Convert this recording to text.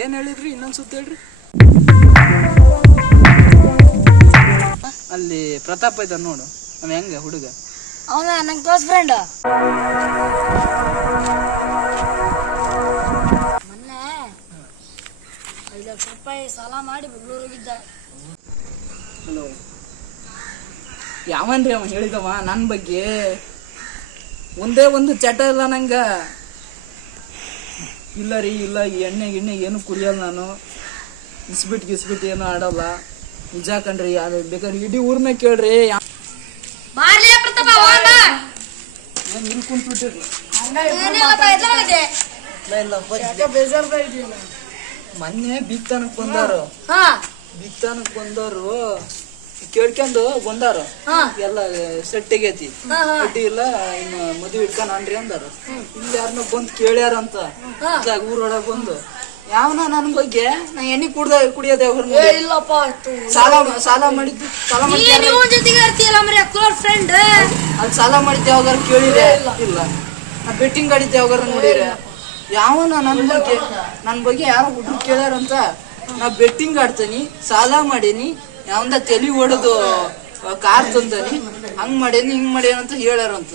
ಏನ್ ಹೇಳಿದ್ರಿ ಇನ್ನೊಂದ್ ಸುತ್ತ ಹೇಳ್ರಿ. ಅಲ್ಲಿ ಪ್ರತಾಪ್ ಇದ್ದ ನೋಡು, ಅವ ಹೆಂಗ ಹುಡುಗ? ಅವನ ನಂಗೆ ಕ್ಲೋಸ್ ಫ್ರೆಂಡ್. ಮೊನ್ನೆ 5 ಲಕ್ಷ ರೂಪಾಯಿ ಸಾಲ ಮಾಡಿ ಬೆಂಗಳೂರು ಹೋಗಿದ್ದ. ಹಲೋ, ಯಾವನ್ರಿ ಅವ ಹೇಳಿದವ ನನ್ನ ಬಗ್ಗೆ? ಒಂದೇ ಒಂದು ಚಟ ಇಲ್ಲ ನಂಗ. ಇಲ್ಲ ರೀ, ಇಲ್ಲ, ಎಣ್ಣೆ ಗಿಣ್ಣೆ ಏನು ಕುಡಿಯಲ್ಲ ನಾನು. ಗಿಸ್ಬಿಟ್ ಏನು ಆಡಲ್ಲ. ನಿಜ ಕಣ್ರಿ, ಅದು ಬೇಕಾದ್ರೆ ಇಡೀ ಊರ್ನ ಕೇಳ್ರಿ. ಇಲ್ಲಿ ಕುಂತ್ಬಿಟ್ಟಿರ್ಲಿ. ಮೊನ್ನೆ ಬಿಗ್ತಾನಕ್ ಬಂದವರು ಕೇಳ್ಕೊಂಡು ಬಂದಾರು. ಎಲ್ಲ ಸೆಟ್ ಆಗೈತಿ, ಅಡ್ಡಿ ಇಲ್ಲ, ಇನ್ನು ಮದುವೆ ಇಟ್ಕೊಂಡ್ರಿ ಅಂದಾರ. ಇಲ್ಲಿ ಯಾರನ್ನ ಬಂದ್ ಕೇಳ್ಯಾರಂತ ಊರೊಳಗ ಬಂದು. ಯಾವನ ನನ್ ಬಗ್ಗೆ ನಾ ಎಣ್ಣೆ ಕುಡಿಯೋದೇ ಸಾಲ ಮಾಡಿದ್ದು ಅಲ್ಲಿ ಸಾಲ ಮಾಡಿದ್ದೆ ಯಾವಾಗಾರ ಕೇಳಿದ್ರೆ ಇಲ್ಲ. ನಾ ಬೆಟ್ಟಿಂಗ್ ಆಡಿದ್ದೆ ಯಾವಾಗಾರ ನೋಡಿದ್ರೆ ಯಾವನ ನನ್ ಬಗ್ಗೆ ಯಾರೋ ಹುಡುಗರು ಕೇಳ್ಯಾರಂತ. ನಾ ಬೆಟ್ಟಿಂಗ್ ಆಡ್ತೀನಿ, ಸಾಲ ಮಾಡೀನಿ, ಯಾವಂದ ತಲೆ ಹೊಡೆದು ಕಾರ್ ತಂದನಿ, ಹಂಗ್ ಮಾಡೇನಿ ಹಿಂಗ್ ಮಾಡ್ಯಾರಂತ ಹೇಳ್ಯಾರಂತ.